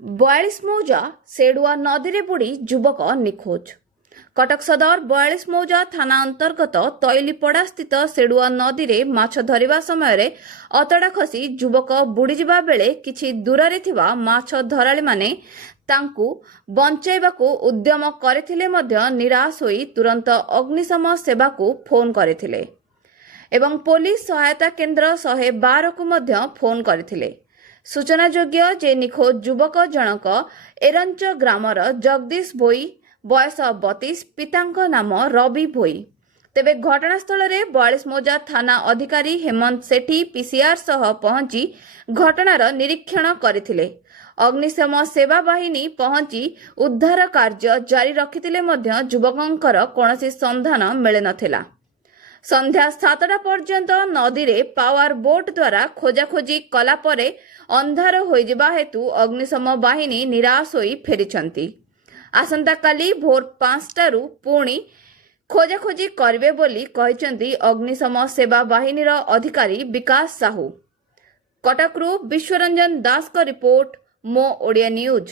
42 ମୌଜା ସେଡୁଆ ନଦୀରେ ବୁଡ଼ି ଯୁବକ ନିଖୋଜ। କଟକ ସଦର 42 ମୌଜା ଥାନା ଅନ୍ତର୍ଗତ ତୈଲିପଡ଼ା ସ୍ଥିତ ସେଡୁଆ ନଦୀରେ ମାଛ ଧରିବା ସମୟରେ ଅତଡ଼ା ଖସି ଯୁବକ ବୁଡ଼ିଯିବା ବେଳେ କିଛି ଦୂରରେ ଥିବା ମାଛ ଧରାଳୀମାନେ ତାଙ୍କୁ ବଞ୍ଚାଇବାକୁ ଉଦ୍ୟମ କରିଥିଲେ ମଧ୍ୟ ନିରାଶ ହୋଇ ତୁରନ୍ତ ଅଗ୍ନିଶମ ସେବାକୁ ଫୋନ୍ କରିଥିଲେ ଏବଂ ପୋଲିସ ସହାୟତା କେନ୍ଦ୍ର 112କୁ ମଧ୍ୟ ଫୋନ୍ କରିଥିଲେ। ସୂଚନାଯୋଗ୍ୟ ଯେ ନିଖୋଜ ଯୁବକ ଜଣକ ଏରଞ୍ଚ ଗ୍ରାମର ଜଗଦୀଶ ଭୋଇ, ବୟସ 32, ପିତାଙ୍କ ନାମ ରବି ଭୋଇ। ତେବେ ଘଟଣାସ୍ଥଳରେ 42 ମୌଜା ଥାନା ଅଧିକାରୀ ହେମନ୍ତ ସେଠୀ ପିସିଆର ସହ ପହଞ୍ଚି ଘଟଣାର ନିରୀକ୍ଷଣ କରିଥିଲେ। ଅଗ୍ନିଶମ ସେବା ବାହିନୀ ପହଞ୍ଚି ଉଦ୍ଧାର କାର୍ଯ୍ୟ ଜାରି ରଖିଥିଲେ ମଧ୍ୟ ଯୁବକଙ୍କର କୌଣସି ସନ୍ଧାନ ମିଳିନଥିଲା। ସନ୍ଧ୍ୟା 7ଟା ପର୍ଯ୍ୟନ୍ତ ନଦୀରେ ପାୱାର ବୋଟ୍ ଦ୍ୱାରା ଖୋଜାଖୋଜି କଲା ପରେ ଅନ୍ଧାର ହୋଇଯିବା ହେତୁ ଅଗ୍ନିଶମ ବାହିନୀ ନିରାଶ ହୋଇ ଫେରିଛନ୍ତି। ଆସନ୍ତାକାଲି ଭୋର 5ଟାରୁ ପୁଣି ଖୋଜାଖୋଜି କରିବେ ବୋଲି କହିଛନ୍ତି ଅଗ୍ନିଶମ ସେବା ବାହିନୀର ଅଧିକାରୀ ବିକାଶ ସାହୁ। କଟକରୁ ବିଶ୍ୱରଞ୍ଜନ ଦାସଙ୍କ ରିପୋର୍ଟ, ମୋ ଓଡ଼ିଆ ନ୍ୟୁଜ୍।